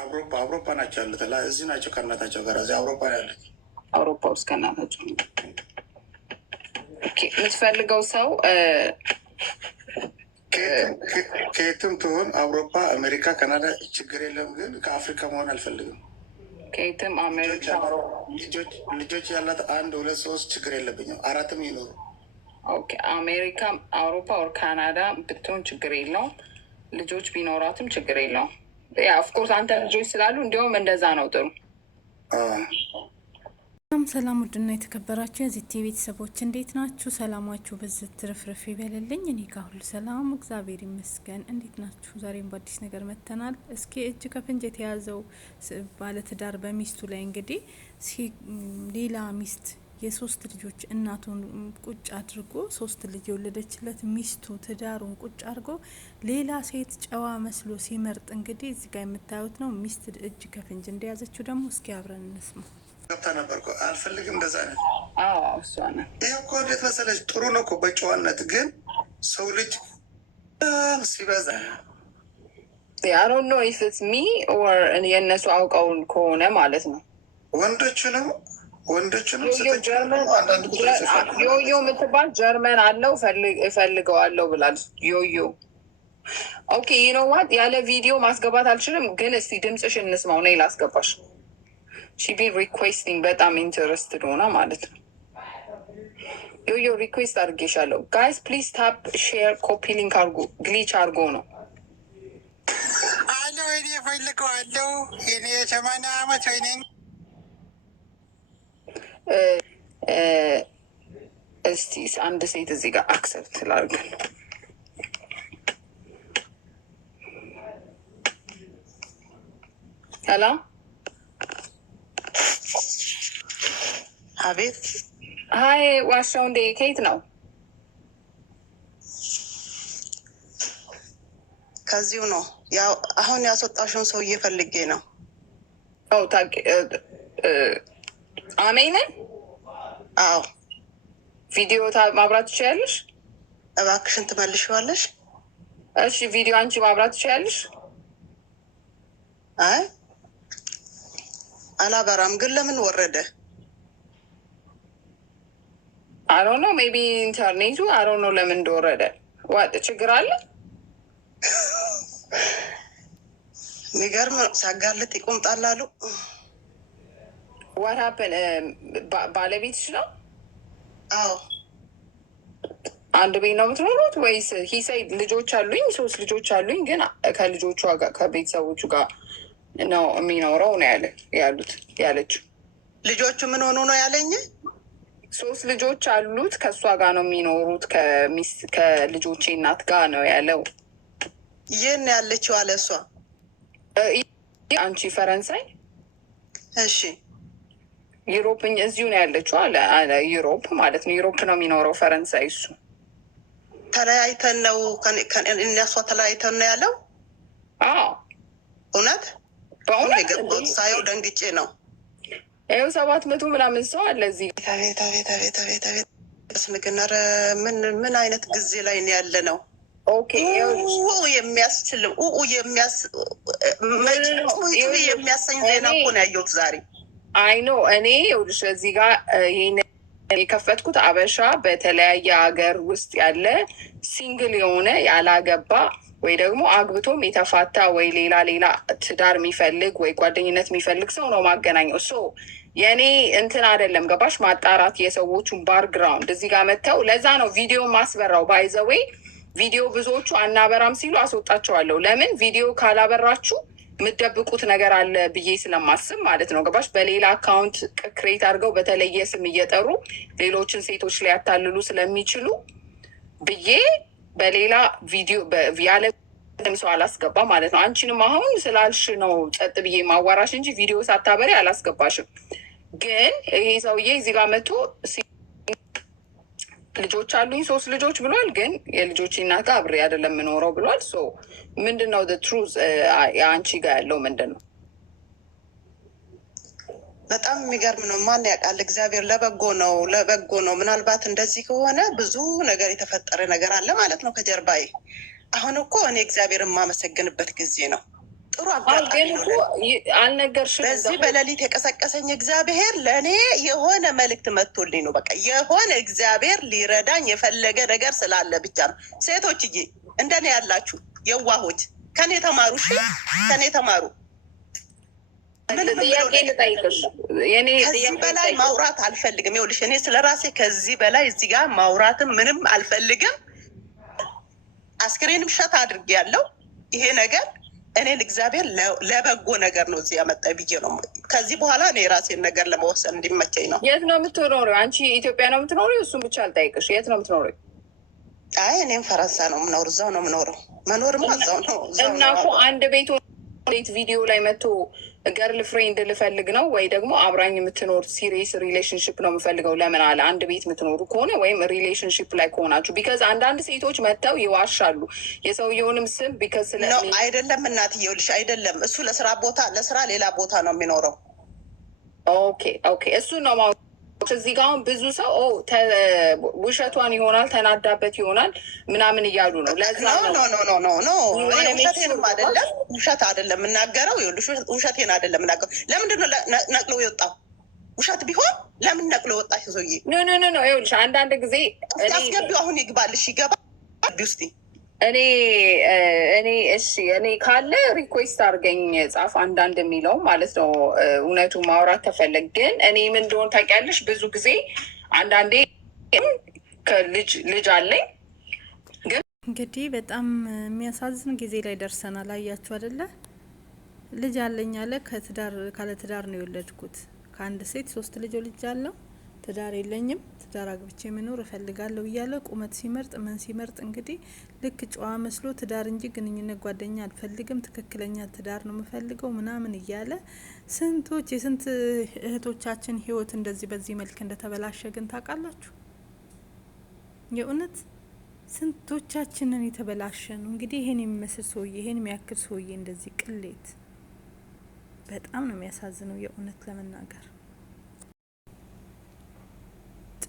አውሮፓ ናቸው ያሉት። እዚህ ናቸው ከእናታቸው ጋር እዚህ አውሮፓ ያሉት። አውሮፓ ውስጥ ከእናታቸው የምትፈልገው ሰው ከየትም ትሆን አውሮፓ፣ አሜሪካ፣ ካናዳ ችግር የለም። ግን ከአፍሪካ መሆን አልፈልግም። ከየትም አሜሪካ ልጆች ያላት 1 2 3 ችግር የለብኝም። 4ም ይኖሩ። አሜሪካ፣ አውሮፓ ወር ካናዳ ብትሆን ችግር የለውም። ልጆች ቢኖራትም ችግር የለውም። ኦፍኮርስ አንተ ልጆች ስላሉ እንዲሁም እንደዛ ነው ጥሩ። ሰላም ውድና የተከበራችሁ የዚህ ቲቪ ቤተሰቦች እንዴት ናችሁ? ሰላማችሁ በዝት ትርፍርፍ ይበልልኝ። እኔ ጋር ሁሉ ሰላም እግዚአብሔር ይመስገን። እንዴት ናችሁ? ዛሬም በአዲስ ነገር መጥተናል። እስኪ እጅ ከፍንጅ የተያዘው ባለትዳር በሚስቱ ላይ እንግዲህ ሌላ ሚስት የ3 ልጆች እናቱን ቁጭ አድርጎ 3 ልጅ የወለደችለት ሚስቱ ትዳሩን ቁጭ አድርጎ ሌላ ሴት ጨዋ መስሎ ሲመርጥ እንግዲህ እዚህ ጋር የምታዩት ነው። ሚስት እጅ ከፍንጅ እንደያዘችው ደግሞ እስኪ አብረን እንስማ። ገብታ ነበር እኮ አልፈልግም እንደዛ አይነት ይህ እኮ እንዴት መሰለች፣ ጥሩ ነው እኮ በጨዋነት ግን ሰው ልጅ ሲበዛ ያሮ ነው ኢፍስ ሚ ኦር የእነሱ አውቀውን ከሆነ ማለት ነው ወንዶችንም ዮዮ የምትባል ጀርመን አለው እፈልገዋለሁ ብላል። ዮዮ ኦኬ ይኖዋት ያለ ቪዲዮ ማስገባት አልችልም፣ ግን እስቲ ድምፅሽ እንስማው ነይ ላስገባሽ። ሺ ቢን ሪኩዌስቲንግ በጣም ኢንተረስትድ ሆና ማለት ነው። ዮዮ ሪኩዌስት አድርጌሻለሁ። ጋይስ ፕሊዝ ታፕ ሼር ኮፒ ሊንክ አርጎ ግሊች አርጎ ነው አለ ወይኔ እፈልገዋለሁ የኔ 80 ዓመት ወይኔ እስቲ አንድ ሴት እዚህ ጋር አክሰፕት ላድርግ። ሄሎ አቤት። ሀይ ዋሻው እንደ ከየት ነው? ከዚሁ ነው። ያው አሁን ያስወጣሽውን ሰውዬ ፈልጌ ነው። አሜንን? አዎ። ቪዲዮ ማብራት ትችያለሽ? እባክሽን ትመልሺዋለሽ? እሺ ቪዲዮ አንቺ ማብራት ትችያለሽ? አይ አላበራም። ግን ለምን ወረደ? አይ ዶንት ኖ ሜቢ ኢንተርኔቱ አይ ዶንት ኖ ለምን እንደወረደ። ዋጥ ችግር አለ? የሚገርም ሲያጋልጥ ይቆምጣል አሉ። ዋት ሀፕን? ባለቤትሽ ነው? አዎ። አንድ ቤት ነው የምትኖሩት ወይስ? ሂሳይ ልጆች አሉኝ፣ 3 ልጆች አሉኝ፣ ግን ከልጆቿ ጋር ከቤተሰቦቹ ጋር ነው የሚኖረው ነው ያሉት ያለችው። ልጆቹ ምን ሆኑ ነው ያለኝ? 3 ልጆች አሉት፣ ከእሷ ጋር ነው የሚኖሩት፣ ከልጆቼ እናት ጋር ነው ያለው። ይህን ያለችው አለ እሷ። አንቺ ፈረንሳይ? እሺ ዩሮፕ እዚሁ ነው ያለችው አለ ዩሮፕ ማለት ነው። ዩሮፕ ነው የሚኖረው ፈረንሳይ። እሱ ተለያይተን ነው እነሷ ተለያይተን ነው ያለው። አዎ እውነት በአሁን የገባሁት ሳየው ደንግጬ ነው። ይኸው 700 ምናምን ሰው አለ እዚህ። ቤት ስንግነር ምን አይነት ጊዜ ላይ ነው ያለ ነው? ኦኬ የሚያስችል የሚያሰኝ ዜና እኮ ነው ያየሁት ዛሬ። አይ ኖ እኔ ይኸውልሽ እዚህ ጋር ይሄን የከፈትኩት አበሻ በተለያየ ሀገር ውስጥ ያለ ሲንግል የሆነ ያላገባ ወይ ደግሞ አግብቶም የተፋታ ወይ ሌላ ትዳር የሚፈልግ ወይ ጓደኝነት የሚፈልግ ሰው ነው ማገናኘው። ሶ የእኔ እንትን አይደለም ገባሽ? ማጣራት የሰዎቹን ባክግራውንድ እዚህ ጋር መጥተው ለዛ ነው ቪዲዮ ማስበራው። ባይዘዌይ ቪዲዮ ብዙዎቹ አናበራም ሲሉ አስወጣቸዋለሁ። ለምን ቪዲዮ ካላበራችሁ የምትደብቁት ነገር አለ ብዬ ስለማስብ ማለት ነው ገባሽ? በሌላ አካውንት ክሬት አድርገው በተለየ ስም እየጠሩ ሌሎችን ሴቶች ላይ ያታልሉ ስለሚችሉ ብዬ በሌላ ቪዲዮ ያለ ሰው አላስገባ ማለት ነው። አንቺንም አሁን ስላልሽ ነው ጸጥ ብዬ ማዋራሽ እንጂ ቪዲዮ ሳታበሪ አላስገባሽም። ግን ይሄ ሰውዬ እዚህ ጋር መጥቶ ልጆች አሉኝ 3 ልጆች ብሏል። ግን የልጆች እናት ጋር አብሬ አይደለም የምኖረው ብሏል። ሶ ምንድን ነው ትሩዝ? አንቺ ጋር ያለው ምንድን ነው? በጣም የሚገርም ነው። ማን ያውቃል? እግዚአብሔር ለበጎ ነው። ምናልባት እንደዚህ ከሆነ ብዙ ነገር የተፈጠረ ነገር አለ ማለት ነው ከጀርባዬ። አሁን እኮ እኔ እግዚአብሔር የማመሰግንበት ጊዜ ነው። ጥሩ አጋጣሚ ነው። አልነገርሽም? በዚህ በሌሊት የቀሰቀሰኝ እግዚአብሔር ለእኔ የሆነ መልእክት መጥቶልኝ ነው። በቃ የሆነ እግዚአብሔር ሊረዳኝ የፈለገ ነገር ስላለ ብቻ ነው። ሴቶችዬ እንደኔ ያላችሁ የዋሆች ከኔ ተማሩ፣ እሺ ከኔ ተማሩ። ከዚህ በላይ ማውራት አልፈልግም። ይኸውልሽ እኔ ስለ ራሴ ከዚህ በላይ እዚህ ጋር ማውራትም ምንም አልፈልግም። አስክሬንም ሸት አድርጌ ያለው ይሄ ነገር እኔን እግዚአብሔር ለበጎ ነገር ነው እዚህ ያመጣ ብዬ ነው። ከዚህ በኋላ እኔ የራሴን ነገር ለመወሰን እንዲመቸኝ ነው። የት ነው የምትኖሪው አንቺ? ኢትዮጵያ ነው የምትኖሪው? እሱም ብቻ አልጠይቅሽ። የት ነው የምትኖሪው? አይ እኔም ፈረንሳ ነው የምኖር። እዛው ነው የምኖረው። መኖርማ እዛው ነው። እና እኮ አንድ ቤት ቪዲዮ ላይ መጥቶ ገርል ፍሬንድ ልፈልግ ነው ወይ ደግሞ አብራኝ የምትኖር ሲሪየስ ሪሌሽንሽፕ ነው የምፈልገው ለምን አለ? አንድ ቤት የምትኖሩ ከሆነ ወይም ሪሌሽንሽፕ ላይ ከሆናችሁ፣ ቢካዝ አንዳንድ ሴቶች መጥተው ይዋሻሉ የሰውየውንም ስም ቢካዝ ስለ አይደለም እናትዬ፣ ይኸውልሽ አይደለም እሱ ለስራ ቦታ ለስራ ሌላ ቦታ ነው የሚኖረው። ኦኬ ኦኬ፣ እሱ ነው ማ እዚህ ጋር አሁን ብዙ ሰው ውሸቷን ይሆናል ተናዳበት ይሆናል ምናምን እያሉ ነው። ለዛ ውሸቴንም አይደለም ውሸት አይደለም የምናገረው። ውሸቴን አይደለም የምናገረው። ለምንድን ነው ነቅሎ የወጣው? ውሸት ቢሆን ለምን ነቅሎ ወጣሽ? ሰውዬ ኖ ይኸውልሽ አንዳንድ ጊዜ አስገቢው። አሁን ይግባልሽ ይገባ ውስጥ እኔ ካለ ሪኩዌስት አድርገኝ ጻፍ አንዳንድ የሚለው ማለት ነው። እውነቱ ማውራት ተፈለግ ግን እኔ ምን እንደሆነ ታውቂያለሽ? ብዙ ጊዜ አንዳንዴ ልጅ አለኝ ግን እንግዲህ በጣም የሚያሳዝን ጊዜ ላይ ደርሰናል። አያችሁ አይደለ? ልጅ አለኝ አለ። ካለ ትዳር ነው የወለድኩት። ከአንድ ሴት 3 ልጅ ልጅ አለው። ትዳር የለኝም፣ ትዳር አግብቼ መኖር እፈልጋለሁ እያለ ቁመት ሲመርጥ ምን ሲመርጥ እንግዲህ ልክ ጨዋ መስሎ ትዳር እንጂ ግንኙነት ጓደኛ አልፈልግም፣ ትክክለኛ ትዳር ነው የምፈልገው ምናምን እያለ የስንት እህቶቻችን ህይወት እንደዚህ በዚህ መልክ እንደተበላሸ ግን ታውቃላችሁ? የእውነት ስንቶቻችንን የተበላሸ ነው። እንግዲህ ይሄን የሚመስል ሰውዬ ይሄን የሚያክል ሰውዬ እንደዚህ ቅሌት በጣም ነው የሚያሳዝነው የእውነት ለመናገር።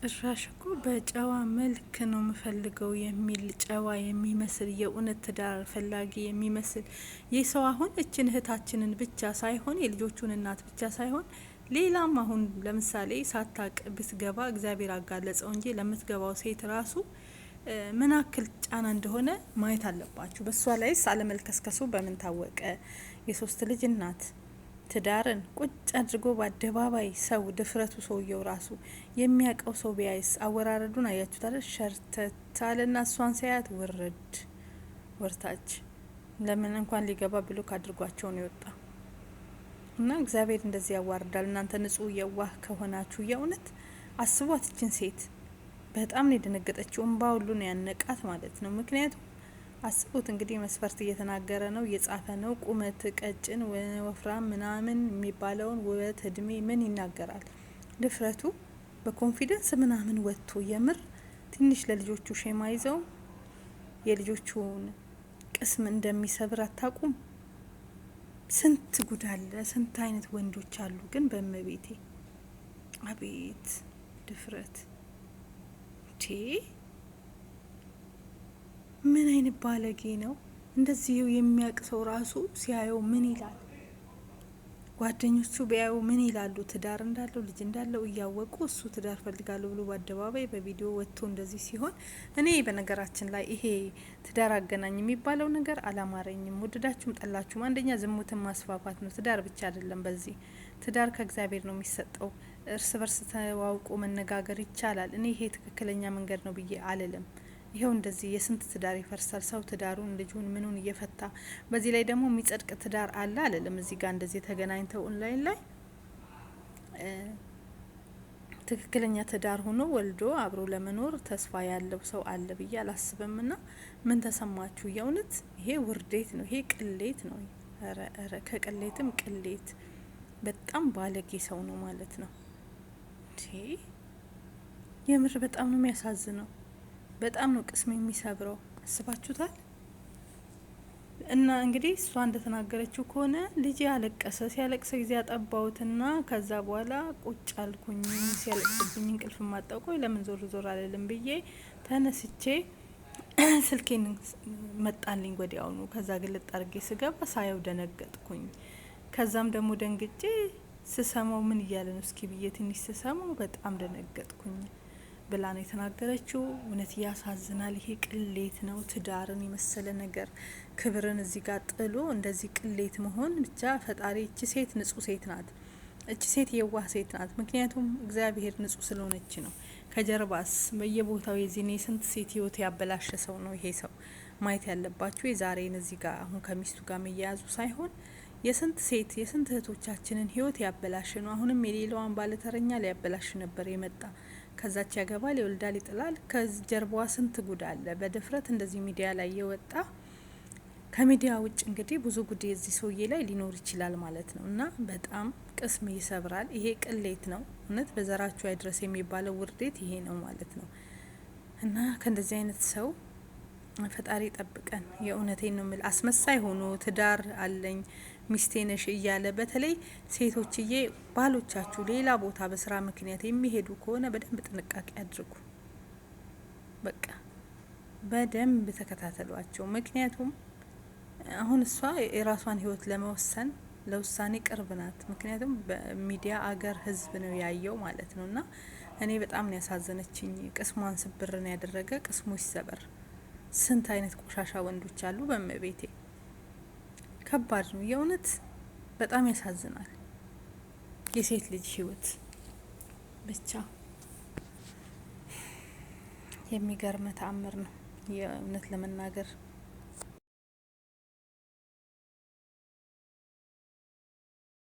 ጭራሽ እኮ በጨዋ መልክ ነው የምፈልገው የሚል ጨዋ የሚመስል የእውነት ትዳር ፈላጊ የሚመስል ይህ ሰው አሁን እችን እህታችንን ብቻ ሳይሆን የልጆቹን እናት ብቻ ሳይሆን ሌላም አሁን ለምሳሌ ሳታቅ ብትገባ እግዚአብሔር አጋለጸው እንጂ ለምትገባው ሴት ራሱ ምን አክል ጫና እንደሆነ ማየት አለባችሁ። በእሷ ላይስ አለመልከስከሱ በምን ታወቀ? የ3 ልጅ እናት ትዳርን ቁጭ አድርጎ በአደባባይ ሰው ድፍረቱ ሰውየው ራሱ የሚያውቀው ሰው ቢያይስ አወራረዱን አያችሁት አይደል? ሸርተታልና እሷን ሲያያት ውርድ ወርታች ለምን እንኳን ሊገባ ብሎ ካድርጓቸው ነው የወጣ እና እግዚአብሔር እንደዚህ ያዋርዳል። እናንተ ንጹህ የዋህ ከሆናችሁ የእውነት አስቧት። እችን ሴት በጣም ነው የደነገጠችው። እንባ ሁሉ ነው ያነቃት ማለት ነው። ምክንያቱም አስቡት እንግዲህ መስፈርት እየተናገረ ነው እየጻፈ ነው። ቁመት፣ ቀጭን፣ ወፍራም ምናምን የሚባለውን ውበት፣ እድሜ ምን ይናገራል? ድፍረቱ በኮንፊደንስ ምናምን ወጥቶ የምር ትንሽ ለልጆቹ ሼማ ይዘው የልጆቹን ቅስም እንደሚሰብር አታቁም? ስንት ጉድ አለ፣ ስንት አይነት ወንዶች አሉ። ግን በእመቤቴ አቤት ድፍረት! ምን አይነት ባለጌ ነው! እንደዚህ የሚያውቅ ሰው ራሱ ሲያየው ምን ይላል? ጓደኞቹ ቢያዩ ምን ይላሉ? ትዳር እንዳለው ልጅ እንዳለው እያወቁ እሱ ትዳር ፈልጋለሁ ብሎ በአደባባይ በቪዲዮ ወጥቶ እንደዚህ ሲሆን፣ እኔ በነገራችን ላይ ይሄ ትዳር አገናኝ የሚባለው ነገር አላማረኝም። ወደዳችሁም ጠላችሁም አንደኛ ዝሙትን ማስፋፋት ነው። ትዳር ብቻ አይደለም። በዚህ ትዳር ከእግዚአብሔር ነው የሚሰጠው። እርስ በርስ ተዋውቆ መነጋገር ይቻላል። እኔ ይሄ ትክክለኛ መንገድ ነው ብዬ አልልም። ይኸው እንደዚህ የስንት ትዳር ይፈርሳል። ሰው ትዳሩን ልጁን ምኑን እየፈታ በዚህ ላይ ደግሞ የሚጸድቅ ትዳር አለ አለለም። እዚህ ጋር እንደዚህ ተገናኝተው ኦንላይን ላይ ትክክለኛ ትዳር ሆኖ ወልዶ አብሮ ለመኖር ተስፋ ያለው ሰው አለ ብዬ አላስብም። ና ምን ተሰማችሁ? የእውነት ይሄ ውርዴት ነው። ይሄ ቅሌት ነው። ረ ከቅሌትም ቅሌት በጣም ባለጌ ሰው ነው ማለት ነው። የምር በጣም ነው የሚያሳዝነው። በጣም ነው ቅስም የሚሰብረው። አስባችሁታል? እና እንግዲህ እሷ እንደተናገረችው ከሆነ ልጅ ያለቀሰ ሲያለቅሰ ጊዜ ያጠባውትና ከዛ በኋላ ቁጭ አልኩኝ። ሲያለቅስብኝ እንቅልፍ ማጣው ቆይ ለምን ዞር ዞር አልልም ብዬ ተነስቼ ስልኬን መጣልኝ ወዲያውኑ። ከዛ ግልጥ አድርጌ ስገባ ሳየው ደነገጥኩኝ። ከዛም ደግሞ ደንግጬ ስሰማው ምን እያለ ነው እስኪ ብዬ ትንሽ ስሰማው በጣም ደነገጥኩኝ ብላ ነው የተናገረችው። እውነት ያሳዝናል። ይሄ ቅሌት ነው። ትዳርን የመሰለ ነገር ክብርን እዚህ ጋር ጥሎ እንደዚህ ቅሌት መሆን ብቻ። ፈጣሪ እቺ ሴት ንጹህ ሴት ናት። እቺ ሴት የዋህ ሴት ናት። ምክንያቱም እግዚአብሔር ንጹህ ስለሆነች ነው። ከጀርባስ በየቦታው የዚህ ስንት ሴት ህይወት ያበላሸ ሰው ነው ይሄ ሰው። ማየት ያለባችሁ የዛሬን እዚህ ጋር አሁን ከሚስቱ ጋር መያያዙ ሳይሆን የስንት ሴት የስንት እህቶቻችንን ህይወት ያበላሽ ነው። አሁንም የሌላዋን ባለተረኛ ሊያበላሽ ነበር የመጣ። ከዛች ያገባል፣ ይወልዳል፣ ይጥላል። ከጀርባዋ ስንት ጉድ አለ። በድፍረት እንደዚህ ሚዲያ ላይ የወጣ ከሚዲያ ውጭ እንግዲህ ብዙ ጉድ የዚህ ሰውዬ ላይ ሊኖር ይችላል ማለት ነው። እና በጣም ቅስም ይሰብራል። ይሄ ቅሌት ነው እውነት። በዘራችሁ አይድረስ የሚባለው ውርዴት ይሄ ነው ማለት ነው። እና ከእንደዚህ አይነት ሰው ፈጣሪ ጠብቀን። የእውነቴን ነው የምል። አስመሳይ ሆኖ ትዳር አለኝ ሚስቴ ነሽ እያለ በተለይ ሴቶችዬ ባሎቻችሁ ሌላ ቦታ በስራ ምክንያት የሚሄዱ ከሆነ በደንብ ጥንቃቄ አድርጉ። በቃ በደንብ ተከታተሏቸው። ምክንያቱም አሁን እሷ የራሷን ህይወት ለመወሰን ለውሳኔ ቅርብ ናት። ምክንያቱም በሚዲያ አገር ህዝብ ነው ያየው ማለት ነው። እና እኔ በጣም ነው ያሳዘነችኝ። ቅስሟን ስብር ነው ያደረገ። ቅስሙ ይሰበር። ስንት አይነት ቆሻሻ ወንዶች አሉ በመቤቴ። ከባድ ነው የእውነት በጣም ያሳዝናል። የሴት ልጅ ህይወት ብቻ የሚገርም ተአምር ነው የእውነት ለመናገር